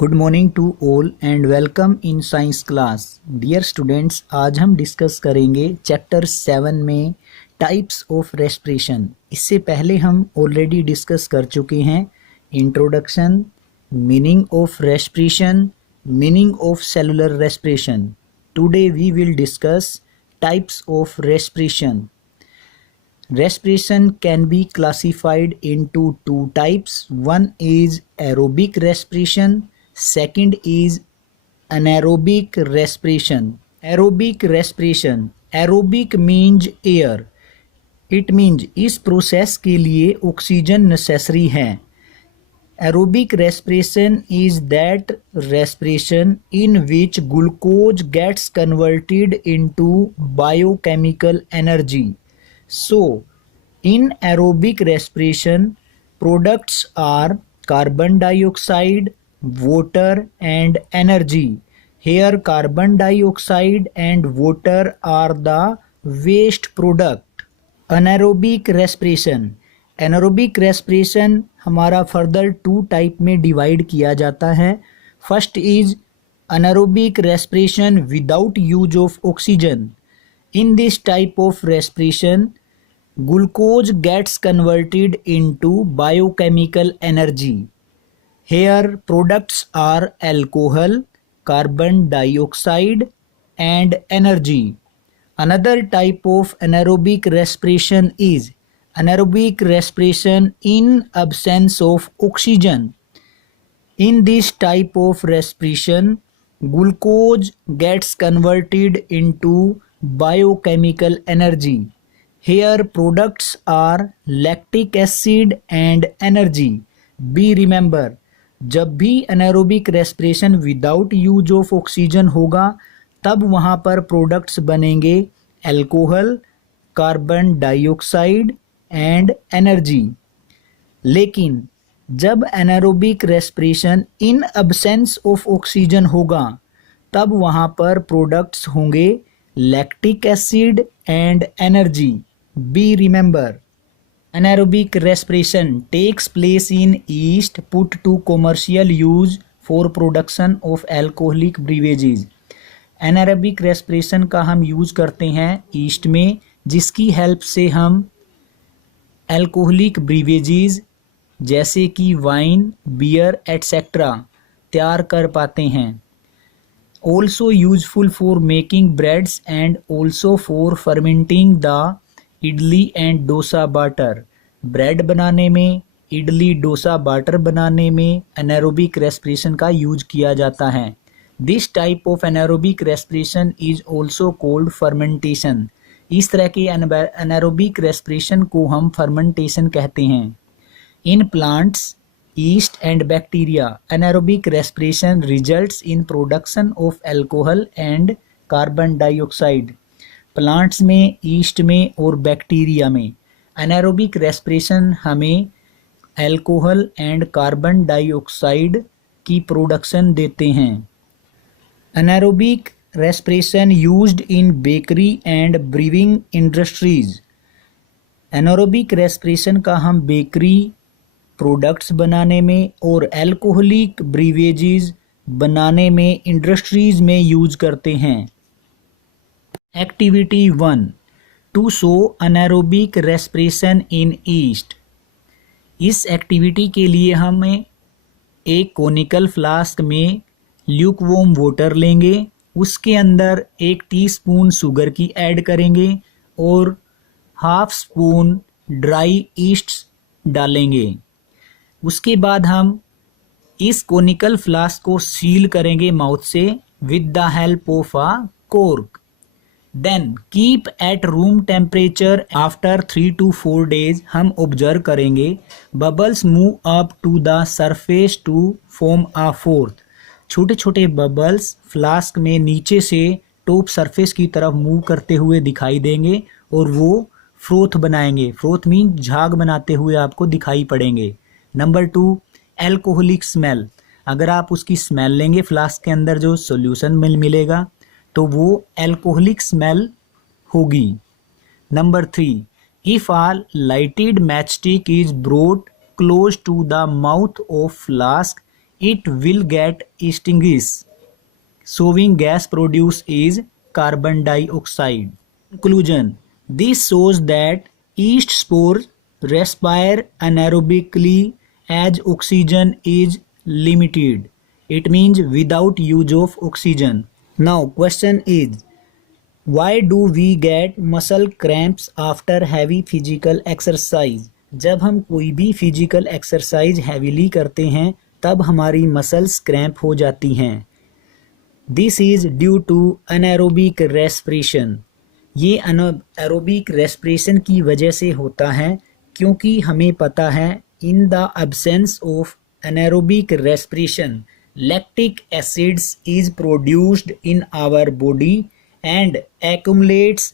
Good morning to all and welcome in science class. Dear students, आज हम discuss करेंगे chapter 7 में types of respiration. इससे पहले हम ऑलरेडी डिस्कस कर चुके हैं introduction, meaning of respiration, meaning of cellular respiration. Today we will discuss types of respiration. Respiration can be classified into two types. One is aerobic respiration, second is anaerobic respiration. Aerobic respiration. Aerobic means air. It means इस process के लिए oxygen necessary है. Aerobic respiration is that respiration in which glucose gets converted into biochemical energy. So, in aerobic respiration, products are carbon dioxide, water and energy. Here carbon dioxide and water are the waste product. Anaerobic respiration. Anaerobic respiration हमारा further 2 type में divide किया जाता है. First is anaerobic respiration without use of oxygen. In this type of respiration, glucose gets converted into biochemical energy. Here products are alcohol, carbon dioxide and energy. Another type of anaerobic respiration is anaerobic respiration in absence of oxygen. In this type of respiration, glucose gets converted into biochemical energy. Here products are lactic acid and energy. Be remember, जब भी anaerobic respiration without use of oxygen होगा तब वहाँ पर products बनेंगे alcohol, carbon dioxide and energy. लेकिन जब anaerobic respiration in absence of oxygen होगा तब वहाँ पर प्रोडक्ट्स होंगे lactic acid and energy. Be remember, anaerobic respiration takes place in yeast put to commercial use for production of alcoholic beverages. anaerobic respiration का हम use करते हैं east में, जिसकी हेल्प से हम अल्कोहलिक ब्रीवेजेज जैसे कि वाइन, बियर एटसेट्रा तैयार कर पाते हैं. Also useful for making breads and also for fermenting the idli and dosa batter. Bread बनाने में, इडली डोसा बाटर बनाने में एनारोबिक रेस्पिरेशन का यूज किया जाता है. This type of anaerobic respiration is also called fermentation. इस तरह के एनारोबिक रेस्पिरेशन को हम फर्मेंटेशन कहते हैं. In plants, yeast and bacteria, anaerobic respiration results in production of alcohol and carbon dioxide. Plants में, ईस्ट में और बैक्टीरिया में एनारोबिक रेस्पिरेशन हमें अल्कोहल एंड कार्बन डाइऑक्साइड की प्रोडक्शन देते हैं. Anaerobic respiration used in bakery and briefing industries. Anaerobic respiration का हम बेकरी प्रोडक्ट्स बनाने में और अल्कोहलिक ब्रीवेजेस बनाने में इंडस्ट्रीज में यूज करते हैं. Activity 1. To show anaerobic respiration in yeast. इस एक्टिविटी के लिए हमें एक कोनिकल फ्लास्क में ल्यूकवॉर्म वाटर लेंगे, उसके अंदर 1 टीस्पून शुगर की ऐड करेंगे और हाफ स्पून ड्राई ईस्ट डालेंगे. उसके बाद हम इस कोनिकल फ्लास्क को सील करेंगे माउथ से with the help of a cork. Then keep at room temperature. After 3 to 4 days हम ऑब्जर्व करेंगे bubbles move up to the surface to form a froth. छोटे छोटे बबल्स फ्लास्क में नीचे से टॉप सरफेस की तरफ मूव करते हुए दिखाई देंगे और वो फ्रोथ बनाएंगे. फ्रोथ मीन झाग बनाते हुए आपको दिखाई पड़ेंगे. Number 2, alcoholic smell. अगर आप उसकी स्मेल लेंगे, फ्लास्क के अंदर जो सॉल्यूशन मिलेगा तो वो एल्कोहलिक स्मेल होगी. Number 3, if a lighted matchstick is brought close to the mouth of flask, it will get extinguished. Showing gas produced is carbon dioxide. Conclusion: this shows that yeast spores respire anaerobically as oxygen is limited. It means without use of oxygen. Now question is, why do we get muscle cramps after heavy physical exercise? जब हम कोई भी physical exercise heavily करते हैं तब हमारी muscles cramp हो जाती हैं. This is due to anaerobic respiration. ये अनएरोबिक रेस्पिरेशन की वजह से होता है क्योंकि हमें पता है in the absence of anaerobic respiration lactic acids is produced in our body and accumulates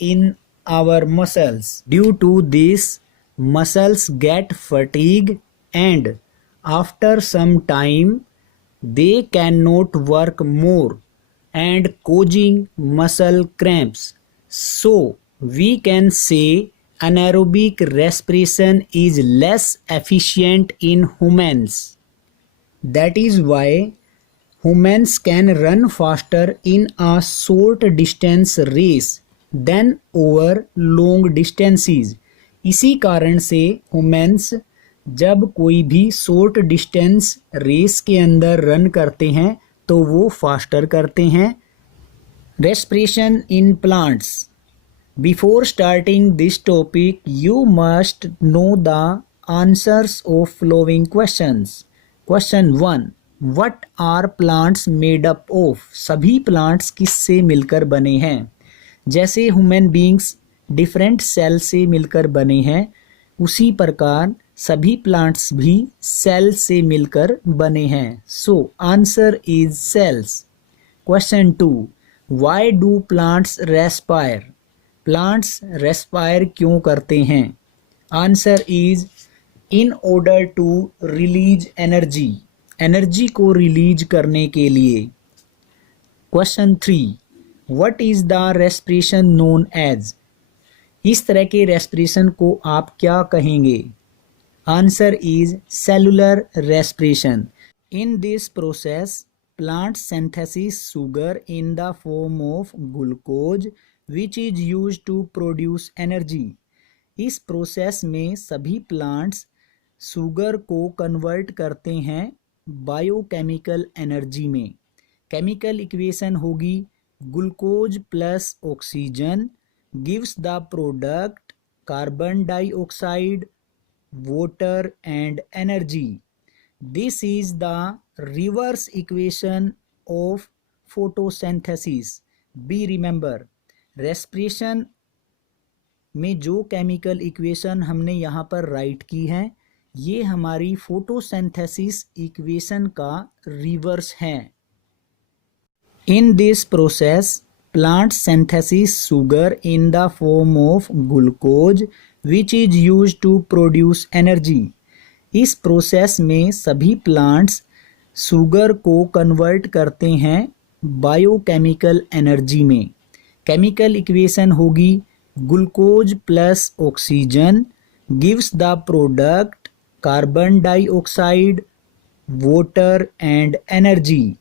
in our muscles. Due to this, muscles get fatigued and after some time they cannot work more and causing muscle cramps. So we can say anaerobic respiration is less efficient in humans. That is why humans can run faster in a short distance race than over long distances. इसी कारण से humans जब कोई भी short distance race के अंदर run करते हैं तो वो faster करते हैं. Respiration in plants. Before starting this topic, you must know the answers of following questions. Question 1. What are plants made up of? सभी प्लांट्स किससे मिलकर बने हैं? जैसे ह्यूमन बींग्स डिफरेंट सेल से मिलकर बने हैं उसी प्रकार सभी प्लांट्स भी सेल से मिलकर बने हैं. So answer is cells. Question 2. Why do plants respire? Plants respire क्यों करते हैं? Answer is in order to release energy. Energy को रिलीज करने के लिए. Question 3. What is the respiration known as? इस तरह के रेस्पिरेशन को आप क्या कहेंगे? Answer is cellular respiration. In this process plant synthesis sugar in the form of glucose which is used to produce energy. इस प्रोसेस में सभी प्लांट्स शुगर को कन्वर्ट करते हैं बायोकेमिकल एनर्जी में. केमिकल इक्वेशन होगी glucose plus oxygen gives the product carbon dioxide water and energy. This is the reverse equation of photosynthesis. Be remember, respiration में जो केमिकल इक्वेशन हमने यहाँ पर राइट की है ये हमारी फोटोसिंथेसिस इक्वेशन का रिवर्स है. In this process plant synthesis sugar in the form of glucose which is used to produce energy. इस प्रोसेस में सभी प्लांट्स शुगर को कन्वर्ट करते हैं बायोकेमिकल एनर्जी में. केमिकल इक्वेशन होगी glucose plus oxygen gives the product carbon dioxide, water and energy.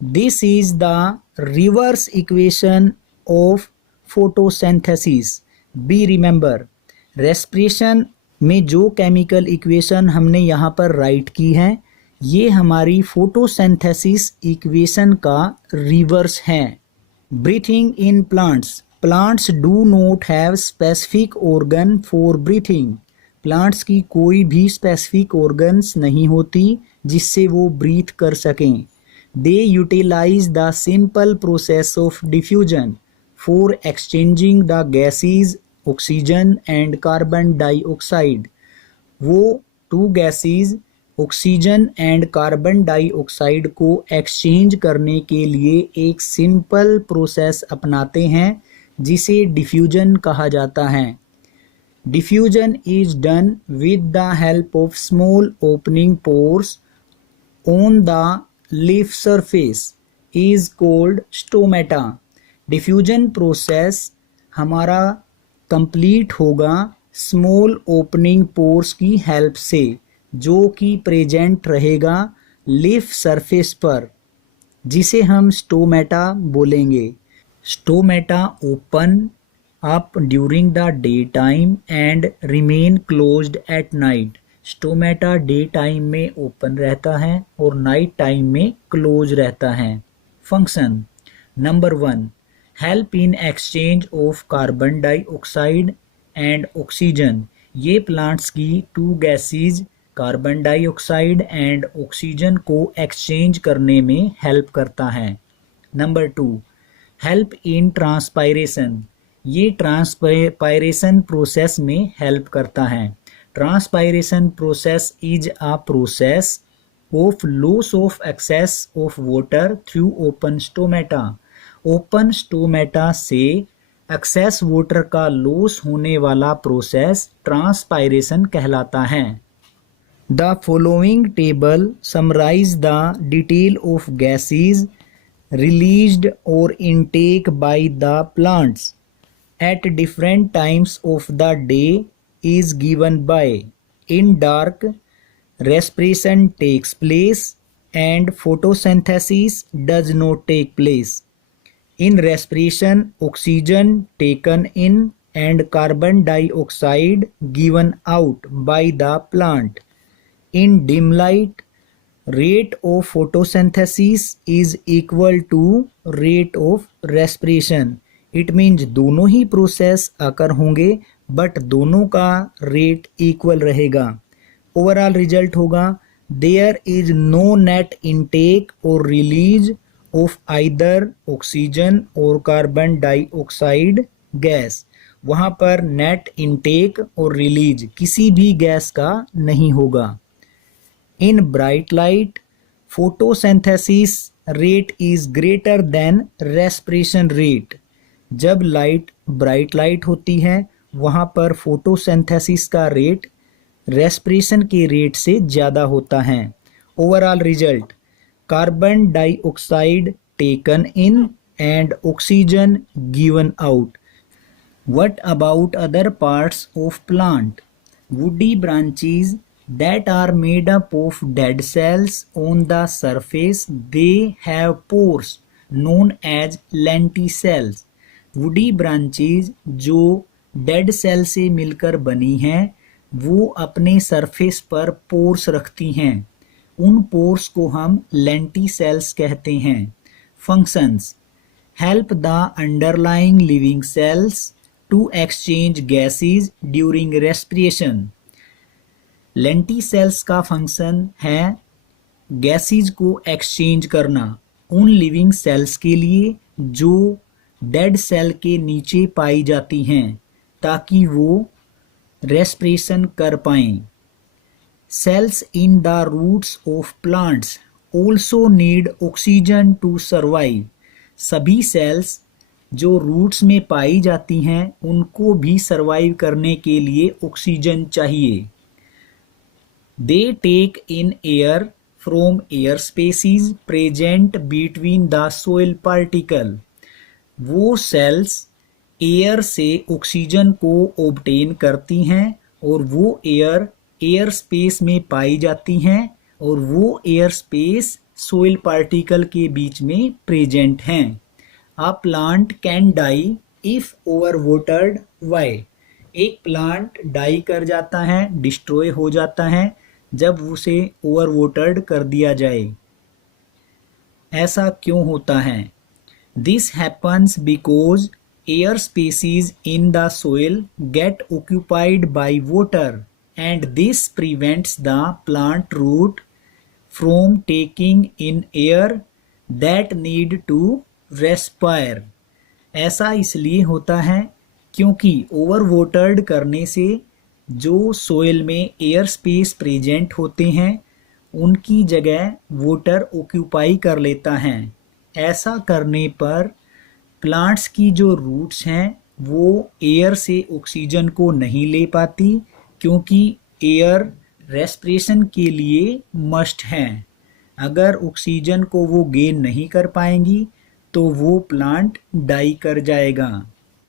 This is the reverse equation of photosynthesis. Be remember, respiration में जो केमिकल इक्वेशन हमने यहाँ पर राइट की है ये हमारी फोटोसिंथेसिस इक्वेशन का रिवर्स है. Breathing in plants. Plants do not have specific organ for breathing. Plants की कोई भी स्पेसिफिक ऑर्गन्स नहीं होती जिससे वो ब्रीथ कर सकें. They utilize the simple process of diffusion for exchanging the gases oxygen and carbon dioxide. वो two gases oxygen and carbon dioxide को एक्सचेंज करने के लिए एक सिंपल प्रोसेस अपनाते हैं जिसे डिफ्यूजन कहा जाता है. Diffusion is done with the help of small opening pores on the leaf surface is called stomata. Diffusion process हमारा कंप्लीट होगा स्मॉल ओपनिंग पोर्स की हेल्प से जो कि प्रेजेंट रहेगा लीफ सरफेस पर, जिसे हम स्टोमेटा बोलेंगे। Stomata open up during the day time and remain closed at night. Stomata day time में ओपन रहता है और नाइट टाइम में क्लोज रहता है। Function number 1, help in exchange of carbon dioxide and oxygen. ये प्लांट्स की to gases carbon dioxide and oxygen को एक्सचेंज करने में हेल्प करता है। Number 2, help in transpiration. ये ट्रांसपायरेशन प्रोसेस में हेल्प करता है। Transpiration process is a process of loss of excess of water through open stomata. Open stomata से एक्सेस वाटर का लॉस होने वाला प्रोसेस ट्रांसपायरेशन कहलाता है। The following table summarise the detail of gases released or intake by the plants at different times of the day is given by: in dark, respiration takes place and photosynthesis does not take place. In respiration, oxygen taken in and carbon dioxide given out by the plant. In dim light, rate of photosynthesis is equal to rate of respiration. It means दोनों ही process अकर होंगे but दोनों का rate equal रहेगा। Overall result होगा there is no net intake और release of either oxygen और carbon dioxide gas. वहाँ पर नेट इनटेक और रिलीज किसी भी गैस का नहीं होगा। In bright light, photosynthesis rate is greater than respiration rate. जब लाइट ब्राइट लाइट होती है वहाँ पर फोटोसिंथेसिस का रेट रेस्पिरेशन के रेट से ज़्यादा होता है। Overall result carbon dioxide taken in and oxygen given out. What about other parts of plant? Woody branches that are made up of dead cells on the surface, they have pores known as lenticels. Woody branches जो dead cell से मिलकर बनी हैं वो अपने surface पर pores रखती हैं। उन पोर्स को हम लेंटिसेल्स कहते हैं। Functions help the underlying living cells to exchange gases during respiration. Lenticels का फंक्शन है गैसेज को एक्सचेंज करना उन लिविंग सेल्स के लिए जो डेड सेल के नीचे पाई जाती हैं ताकि वो रेस्पिरेशन कर पाएं। Cells in the roots of plants also need oxygen to survive. सभी सेल्स जो रूट्स में पाई जाती हैं उनको भी सर्वाइव करने के लिए ऑक्सीजन चाहिए। They take in air from air spaces present between the soil particle. वो सेल्स एयर से ऑक्सीजन को ऑब्टेन करती हैं और वो एयर स्पेस में पाई जाती हैं और वो एयर स्पेस सोइल पार्टिकल के बीच में प्रेजेंट हैं। A plant can die if overwatered. Why? एक प्लांट डाई कर जाता है, डिस्ट्रॉय हो जाता है जब उसे ओवर वाटर्ड कर दिया जाए। ऐसा क्यों होता है? This happens because air spaces in the soil get occupied by water and this prevents the plant root from taking in air that need to respire. ऐसा इसलिए होता है क्योंकि ओवर वाटर्ड करने से जो सोइल में एयर स्पेस प्रेजेंट होते हैं उनकी जगह वाटर ऑक्यूपाई कर लेता है। ऐसा करने पर प्लांट्स की जो रूट्स हैं वो एयर से ऑक्सीजन को नहीं ले पाती क्योंकि एयर रेस्पिरेशन के लिए मस्ट है। अगर ऑक्सीजन को वो गेन नहीं कर पाएंगी तो वो प्लांट डाई कर जाएगा।